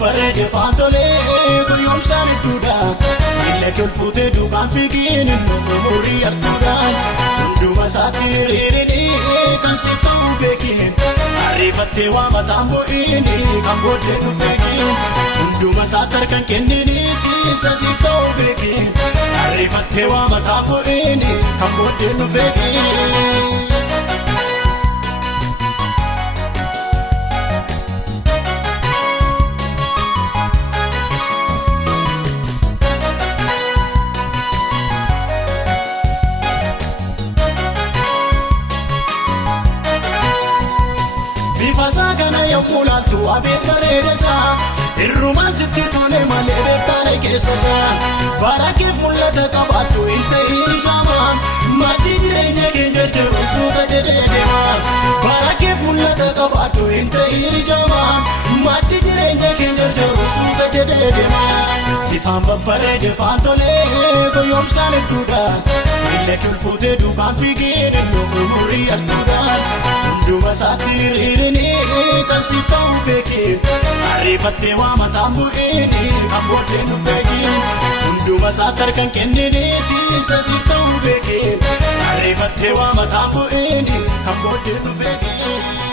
babbareede faantolee guyyoomsaan hedduudha miila kolfuutee duukaan fiigiin umurii artuudhaan hunduma isaatti hiriirinii kan siif ta'uu beekin ariifattee waa mataan bu'iini kan booddee nu feekin hunduma isaatti harkan kenniniitti isa siif ta'uu beekin ariifattee waa mataan bu'iini kan booddee nu feekin. Fasagana yomulaaltu abeet bareedasa irrumaan sitti tole malee beektaane keessasa barakeef mul'ata qabaattu hin ta'in jaamaa maddi jireenya keenya jarjaru suuta jedhee deema barakeef mul'ata qabaattu hin ta'in jaamaa maddi jireenya keenya jarjaru suuta jedhee deema bifaan babbareede faantolee guyyoomsaan hedduudha miila kolfuutee duukaan fiigiin umurii artuudhaan hunduma isaatti hiriirinii kan siif ta'uu beekin ariifattee waa mataan bu'iini kan booddee nu feekin hunduma isaatti harkan kenniniitti isa siif ta'uu beekin ariifattee waa mataan bu'iini kan booddee nu feekin.